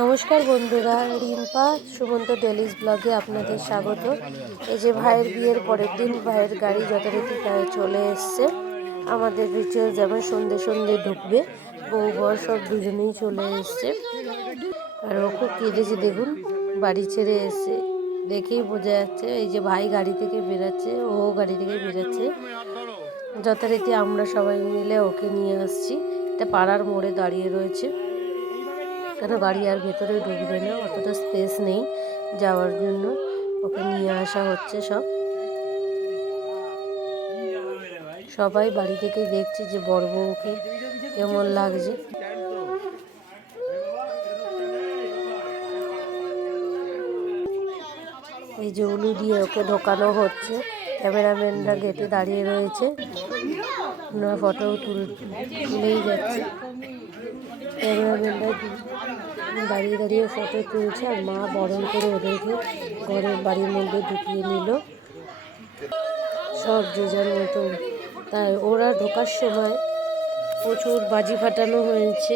নমস্কার বন্ধুরা, রিম্পা সুমন্ত ডেলিস ব্লগে আপনাদের স্বাগত। এই যে ভাইয়ের বিয়ের পরের দিন ভাইয়ের গাড়ি যথারীতি প্রায় চলে এসছে। আমাদের রিচুয়াল যেমন সন্ধে সন্ধে ঢুকবে, বউ বর সব দুজনেই চলে এসছে। আর ও খুব কেঁদেছে, দেখুন বাড়ি ছেড়ে এসছে, দেখেই বোঝা যাচ্ছে। এই যে ভাই গাড়ি থেকে বেরাচ্ছে, ও গাড়ি থেকে বেরাচ্ছে। যথারীতি আমরা সবাই মিলে ওকে নিয়ে আসছি। এটা পাড়ার মোড়ে দাঁড়িয়ে রয়েছে, কেন গাড়ি আর ভেতরে ঢুকবে না, অতটা স্পেস নেই যাওয়ার জন্য। ওকে নিয়ে আসা হচ্ছে। সবাই বাড়ি থেকে দেখছে যে বড় বউকে কেমন লাগছে। এই যে উলু দিয়ে ওকে ঢোকানো হচ্ছে। ক্যামেরাম্যানরা গেটে দাঁড়িয়ে রয়েছে, ওনারা ফটো তুলেই যাচ্ছে। ক্যামেরাম্যানরা দাঁড়িয়ে দাঁড়িয়ে ফটো তুলছে, আর মা বরণ করে ওদেরকে ঘরের বাড়ির মধ্যে ঢুকিয়ে নিল, সব যে যার মতো। তাই ওরা ঢোকার সময় প্রচুর বাজি ফাটানো হয়েছে,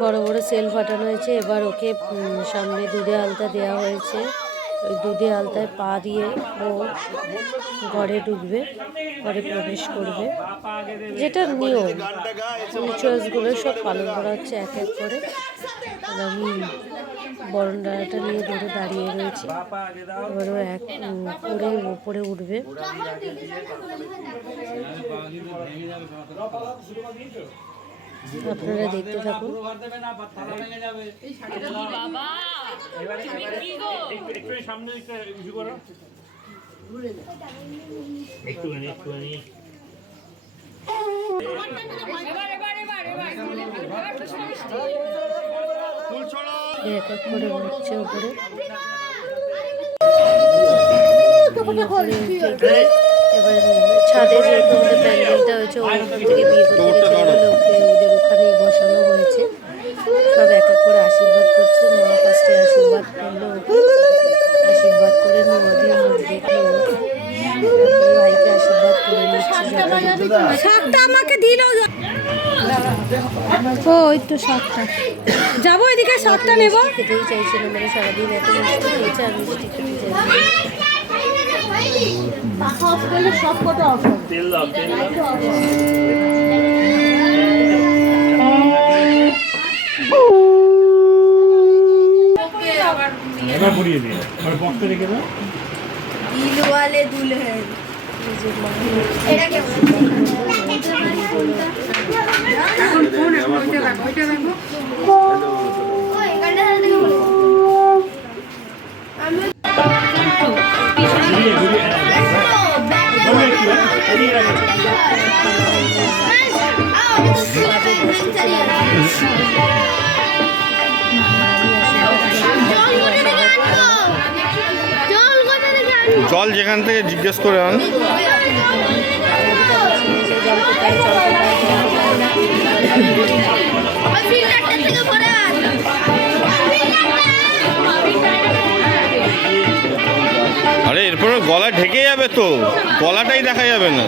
বড় বড় সেল ফাটানো হয়েছে। এবার ওকে সামনে দুধে আলতা দেওয়া হয়েছে। ওই দুধে আলতায় পা দিয়ে ও ঘরে ঢুকবে, ঘরে প্রবেশ করবে, যেটা নিয়ম। রিচুয়ালসগুলো সব পালন করা হচ্ছে এক এক করে। আমি বরণ ডালাটা নিয়ে ধরে দাঁড়িয়ে রয়েছি। এবারও এক করে ওপরে উঠবে। আপনারা দেখতে থাকুন। এক এক করে উঠছে উপরে। এবার ছাদে যেহেতু আমাদের প্যান্ডেলটা হয়েছে, ওখান থেকে বিয়ে করতে গেছে বলে ওদের ওখানেই বসানো হয়েছে। সব এক এক করে আশীর্বাদ করছে। মা ফার্স্টে আশীর্বাদ করলো, আশীর্বাদ করে নদীর মুখ দেখলো, ভাইকে আশীর্বাদ করে নিচ্ছে। আমাকে দিল ওই তো শাকটা যাবো, এদিকে শাকটা নেবো। খেতেই চাইছে না, মানে সারাদিন এত মিষ্টি খেয়েছে আর মিষ্টি খেতে চাইছে। সব কটা দিলওয়ালে দুলহন। জল যেখান থেকে জিজ্ঞেস করে আন। আরে এরপরে গলা ঢেকে যাবে তো, গলাটাই দেখা যাবে না।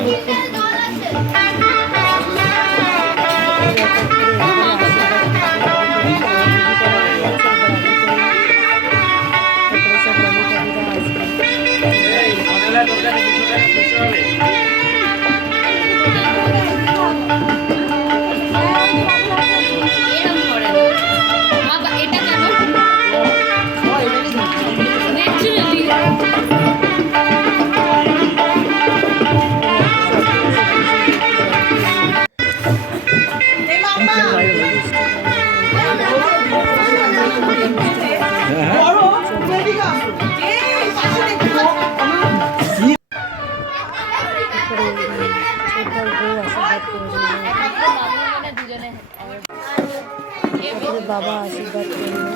বাবা আশীর্বাদ করলেন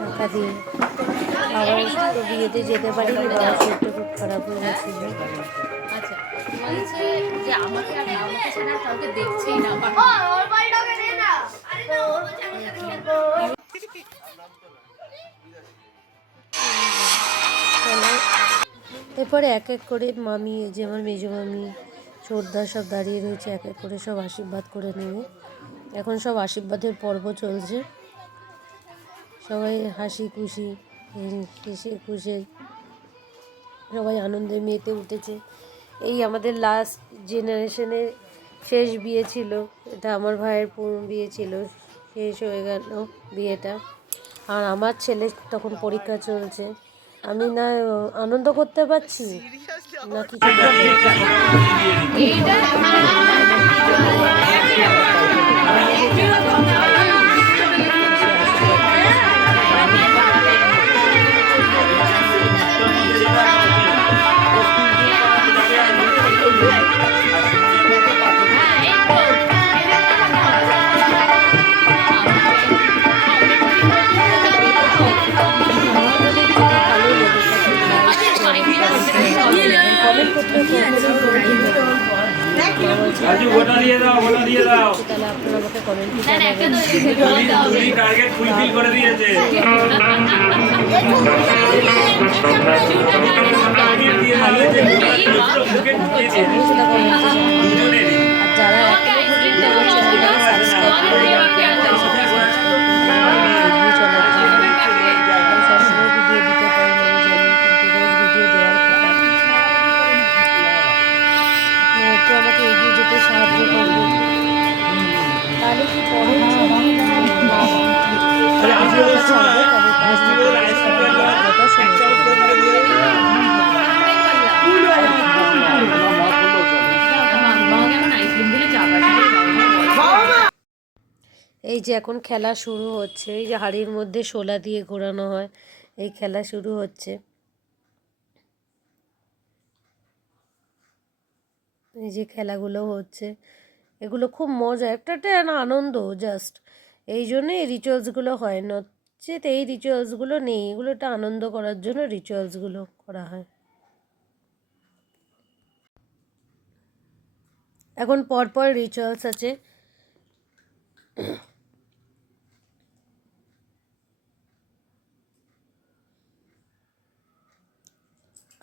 টাকা দিয়ে। আবার তো বিয়েতে যেতে পারিনি, বাবার শরীরটা খুব খারাপ হয়ে গেছিল। এরপরে এক এক করে মামি, যে আমার মেজো মামি, ছোটদা সব দাঁড়িয়ে রয়েছে, এক এক করে সব আশীর্বাদ করে নেবে। এখন সব আশীর্বাদের পর্ব চলছে, সবাই হাসি খুশি হেসে খুশি, সবাই আনন্দে মেতে উঠেছে। এই আমাদের লাস্ট জেনারেশনের শেষ বিয়ে ছিল, এটা আমার ভাইয়ের বিয়ে ছিল, শেষ হয়ে গেল বিয়েটা। আর আমার ছেলে তখন পরীক্ষা চলছে, আমি না আনন্দ করতে পারছি না কিছু কমেন্ট করতে রাজু ওটা দিয়ে দাও, ওটা দিয়ে দাও। তাহলে আপনারা আমাকে কমেন্টে তুমি টার্গেট ফুলফিল করে দিয়েছে। টার্গেট দিয়ে দাও যে টার্গেট দিয়েছে দুজনেরই। আর যারা এখনো পর্যন্ত আমার চ্যানেলটাকে সাবস্ক্রাইব করে সবসময় ভিডিও দিতে পারি না আমি জানি, কিন্তু রোজ ভিডিও দেওয়ার কথা। একটু আমাকে এগিয়ে যেতে সাহায্য করবে, তাহলে কি পরে এই যে এখন খেলা শুরু হচ্ছে, এই যে হাড়ির মধ্যে শোলা দিয়ে ঘোরানো হয়, এই খেলা শুরু হচ্ছে। এই যে খেলাগুলো হচ্ছে, এগুলো খুব মজা, একটা আনন্দ জাস্ট। এই জন্য এই রিচুয়ালসগুলো হয়, নচেত এই রিচুয়ালসগুলো নেই, এগুলো একটা আনন্দ করার জন্য রিচুয়ালসগুলো করা হয়। এখন পরপর রিচুয়ালস আছে,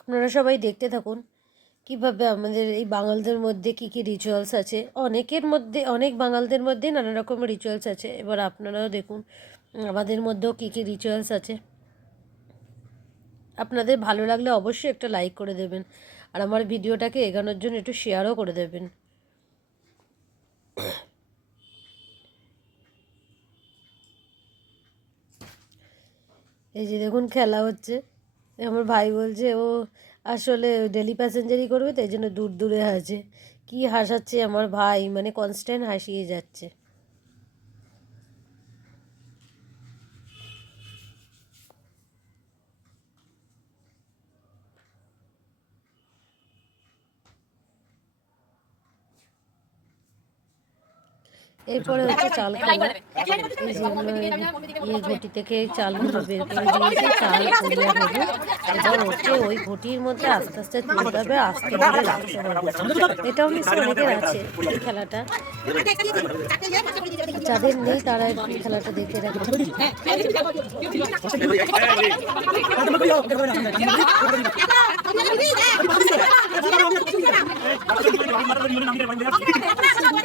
আপনারা সবাই দেখতে থাকুন কিভাবে আমাদের এই বাঙালদের মধ্যে কী কী রিচুয়ালস আছে। অনেকের মধ্যে, অনেক বাঙালদের মধ্যে নানা রকম রিচুয়ালস আছে, এবার আপনারাও দেখুন আমাদের মধ্যেও কী কী রিচুয়ালস আছে। আপনাদের ভালো লাগলে অবশ্যই একটা লাইক করে দেবেন, আর আমার ভিডিওটাকে এগোনোর জন্য একটু শেয়ারও করে দেবেন। এই যে দেখুন খেলা হচ্ছে, আমার ভাই বলছে ও আসলে ডেলি প্যাসেঞ্জারই করবে, তাই জন্য দূর দূরে আছে। কি হাসাচ্ছে আমার ভাই, মানে কনস্ট্যান্ট হাসিয়ে যাচ্ছে। এরপরে হচ্ছে চাল খেলা। এই যে ঘটি থেকে চালগুলো বের করে দিয়েছে, চাল পুড়িয়ে দেবো, এবার ওকে ওই ঘটির মধ্যে আস্তে আস্তে তুলতে হবে, আস্তে করে রাখতে হবে। এটাও নিশ্চয়ই অনেকের আছে এই খেলাটা, যাদের নেই তারা এই খেলাটা দেখে রাখবে।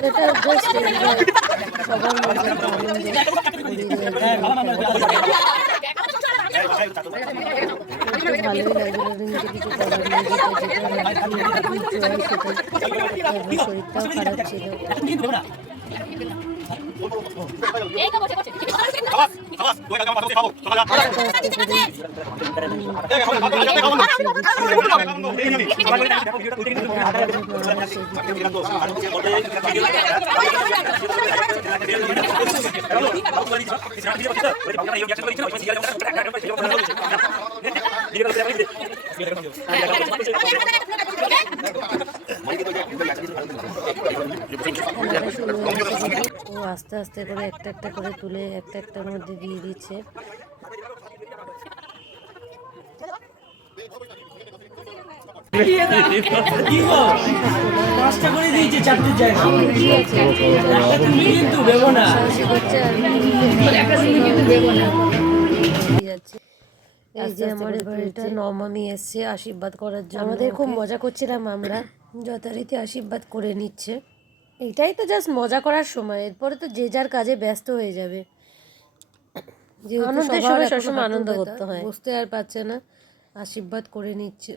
এটা জাস্ট সবার মধ্যে একটা আনন্দ ভালোই লাগলো, নিজে কিছু করার নেই, শরীরটাও খারাপ ছিল। ও আস্তে আস্তে করে একটা একটা করে তুলে একটা একটার মধ্যে দিয়ে দিচ্ছে। এই যে আমার এবার এটা নমামি এসছে আশীর্বাদ করার জন্য, আমাদের খুব মজা করছিলাম আমরা, যথারীতি আশীর্বাদ করে নিচ্ছে। এইটাই তো জাস্ট মজা করার সময়, এরপরে তো যে যার কাজে ব্যস্ত হয়ে যাবে। যেহেতু আনন্দের সবার সময় এখন সবসময় হাঁটু আনন্দ ব্যথা, করতে হয়। বসতে আর পারছে না, আশীর্বাদ করে নিচ্ছে।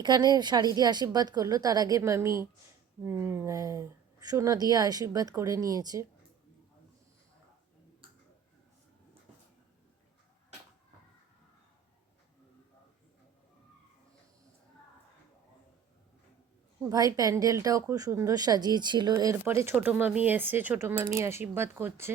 এখানে শাড়ি দিয়ে আশীর্বাদ করলো, তার আগে মামি সোনা দিয়ে আশীর্বাদ করে নিয়েছে। ভাই প্যান্ডেলটাও খুব সুন্দর সাজিয়েছিল। এরপরে ছোট মামি এসছে, ছোট মামি আশীর্বাদ করছে।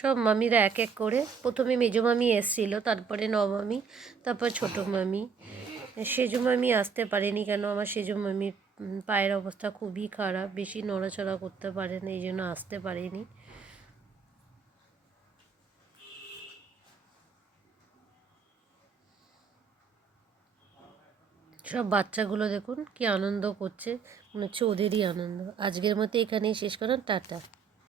সব মামিরা এক এক করে, প্রথমে মেজো মামি এসছিল, তারপরে নবমামি, তারপর ছোট মামি। সেজো মামি আসতে পারেনি, কেন আমার সেজো মামির পায়ের অবস্থা খুবই খারাপ, বেশি নড়াচড়া করতে পারে না, এই জন্য আসতে পারেনি। সব বাচ্চাগুলো দেখুন কি আনন্দ করছে, মনে হচ্ছে ওদেরই আনন্দ। আজকের মতো এখানেই শেষ করুন, টাটা।